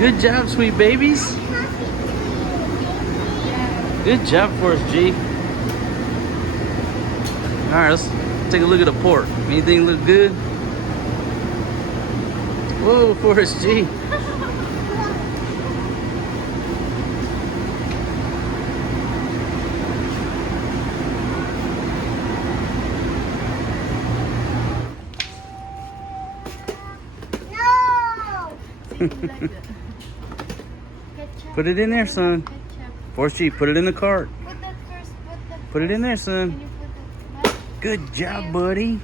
Good job, sweet babies. Good job for us, G. All right, let's take a look at the pork. Anything look good? Whoa, Forrest G. Put it in there, son. Forrest G, put it in the cart. Put that first. Put it in there, son. Can you put it? Good job, buddy.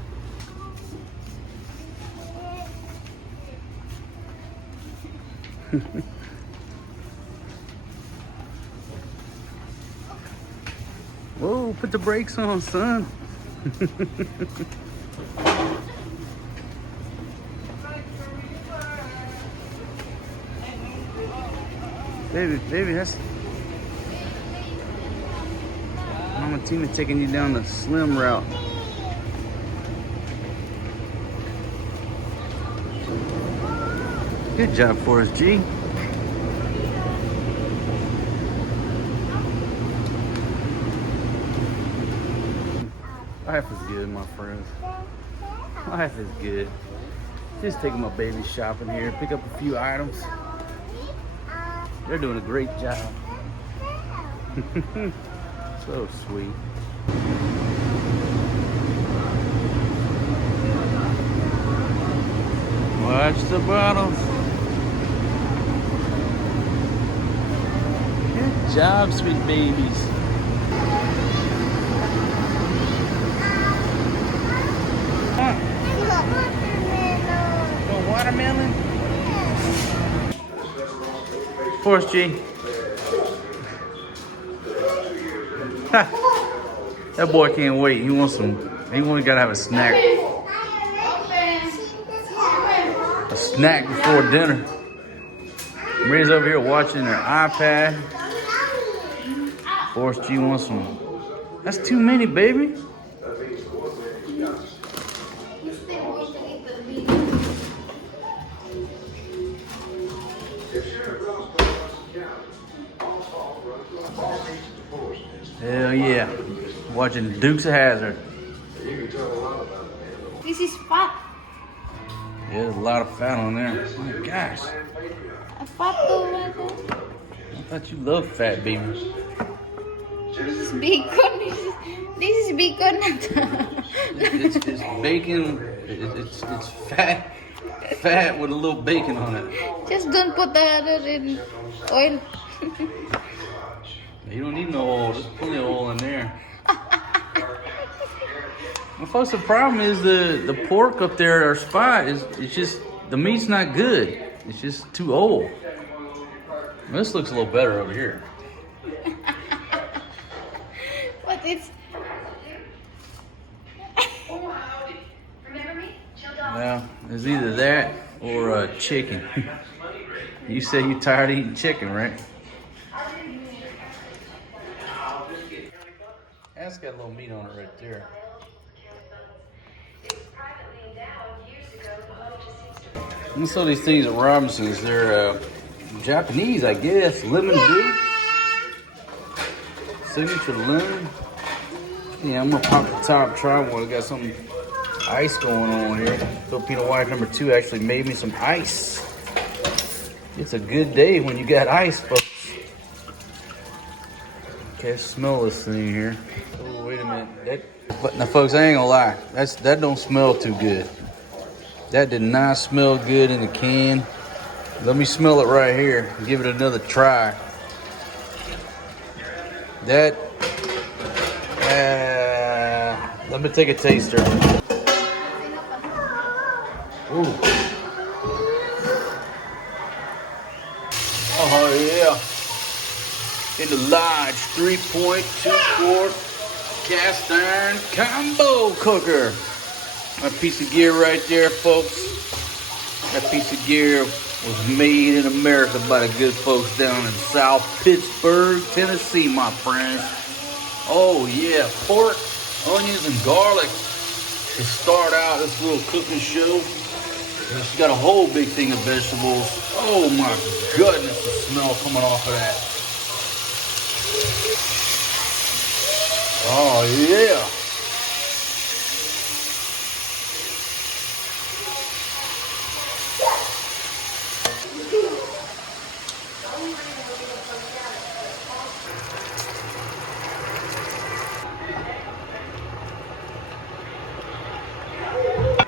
Whoa, put the brakes on, son. Baby, that's Mama Tina taking you down the slim route. Good job, Forrest G. Life is good, my friends. Life is good. Just taking my baby shopping here, pick up a few items. They're doing a great job. So sweet. Watch the bottles. Good job, sweet babies. No watermelon? Forrest G. That boy can't wait. He wants gotta have a snack. A snack before dinner. Maria's over here watching her iPad. Forrest G wants some. That's too many, baby. Hell yeah. Watching Dukes of Hazzard. This is fat. Yeah, there's a lot of fat on there. Oh my gosh. A fat though, right there. I thought you loved fat, baby. This is bacon. This is bacon. It's bacon. It's fat. Fat with a little bacon on it. Just don't put the other in oil. You don't need no oil. There's plenty of oil in there. Well, folks, the problem is the pork up there at our spot it's just the meat's not good. It's just too old. This looks a little better over here. But it's Well, it's either that or chicken. You say you tired of eating chicken, right? That's got a little meat on it right there. I saw these things at Robinson's. They're Japanese, I guess. Lemon dew. Signature lemon. Yeah, I'm gonna pop the top, try one. We got some ice going on here. Filipino wife number 2 actually made me some ice. It's a good day when you got ice, folks. Okay, smell this thing here. Oh, wait a minute. But now, folks, I ain't gonna lie. That don't smell too good. That did not smell good in the can. Let me smell it right here. Give it another try. That. Let me take a taster. Ooh. Oh yeah. In the large 3.2 quart cast iron combo cooker. That piece of gear right there, folks. That piece of gear was made in America by the good folks down in South Pittsburgh, Tennessee, my friends. Oh yeah, pork, onions, and garlic to start out this little cooking show. She's got a whole big thing of vegetables. Oh my goodness, the smell coming off of that. Oh yeah.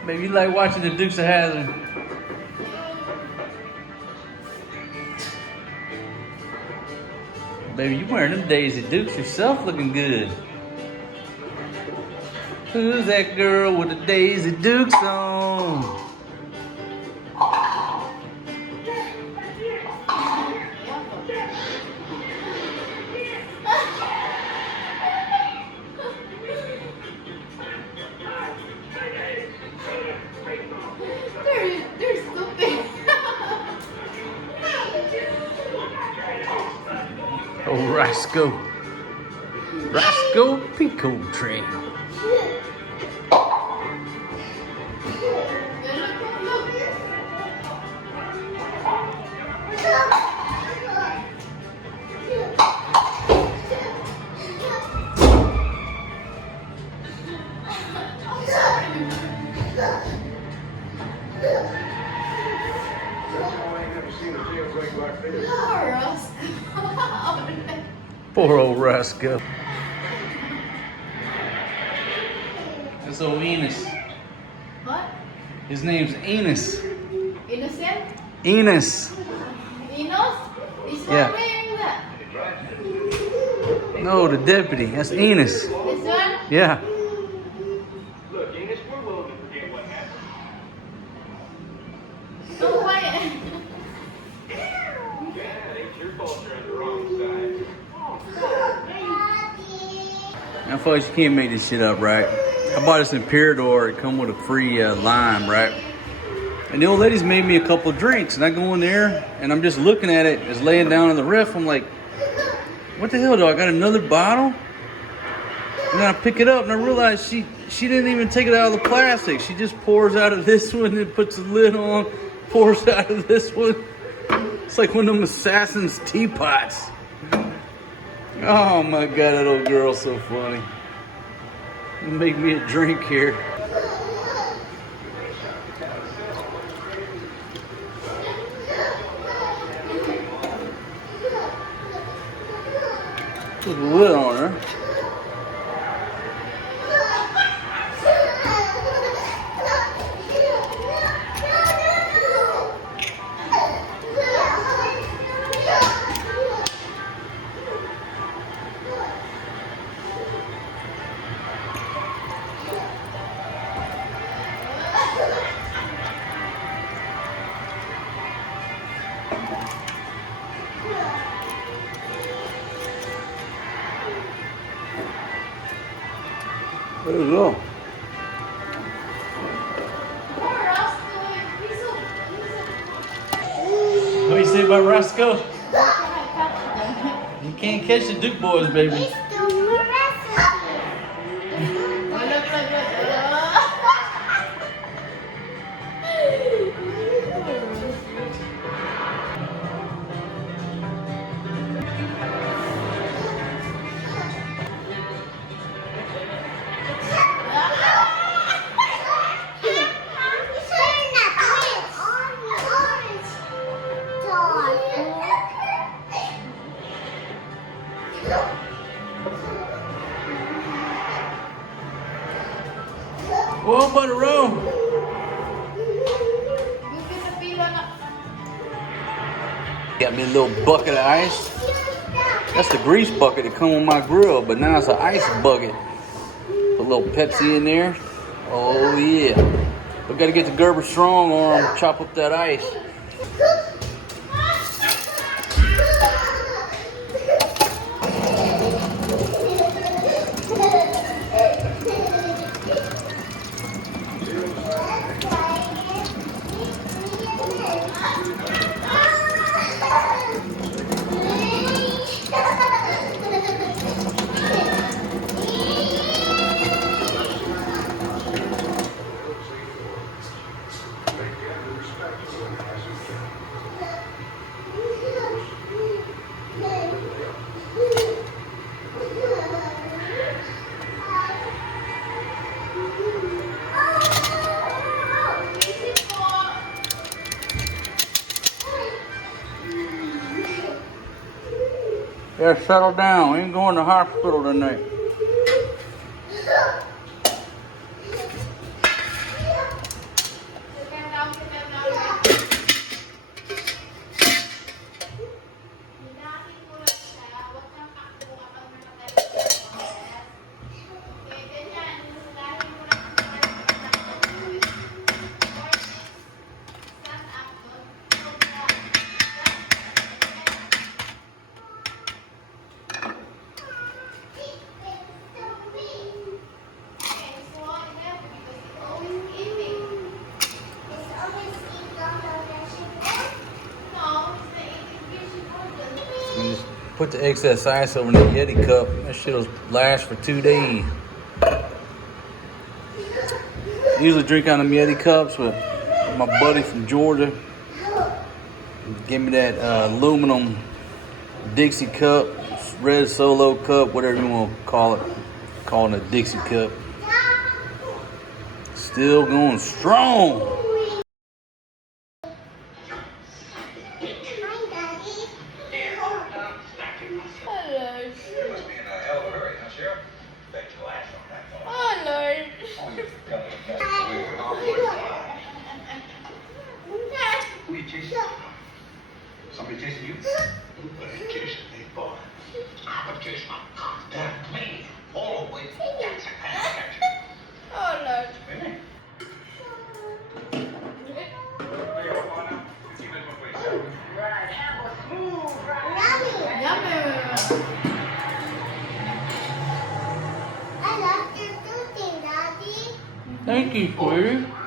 Baby, you like watching the Dukes of Hazzard? Baby, you wearing them Daisy Dukes yourself, looking good. Who's that girl with the Daisy Dukes on? They're stupid. Oh, Roscoe. Roscoe Pico train. Poor old Roscoe. That's old Enos. What? His name's Enos. Innocent? Enos. Enos? Is one Yeah. wearing that? No, the deputy. That's Enos. This one? Yeah. Look, Enos, we're willing to forget what happened. Oh, why? Yeah, it ain't your fault you're on the wrong side. Now, folks, you can't make this shit up, right? I bought this Imperador. It come with a free lime, right? And the old lady's made me a couple drinks, and I go in there, and I'm just looking at it. It's laying down on the ref. I'm like, what the hell, do I got another bottle? And then I pick it up, and I realize she didn't even take it out of the plastic. She just pours out of this one and puts the lid on, pours out of this one. It's like one of them assassin's teapots. Oh my God, that old girl's so funny. Make me a drink here. Put the lid on her. There we go. What do you say about Roscoe? You can't catch the Duke boys, baby. Whoa, buddy, roll. Got me a little bucket of ice. That's the grease bucket that come with my grill, but now it's an ice bucket. Put a little Pepsi in there. Oh yeah. We gotta get the Gerber strong arm, chop up that ice. Better settle down. We ain't going to the hospital tonight. And just put the excess ice over in the Yeti cup. That shit'll last for 2 days. Usually drink out of Yeti cups, but my buddy from Georgia gave me that aluminum Dixie cup, red Solo cup, whatever you want to call it. Calling it a Dixie cup. Still going strong. Who you chasing? Somebody chasing you? Nobody chasing me, boy. I'm gonna chase my goddamn plane all the way to Jackson. Oh Lord. Really? Yummy. Thank you, sweetie.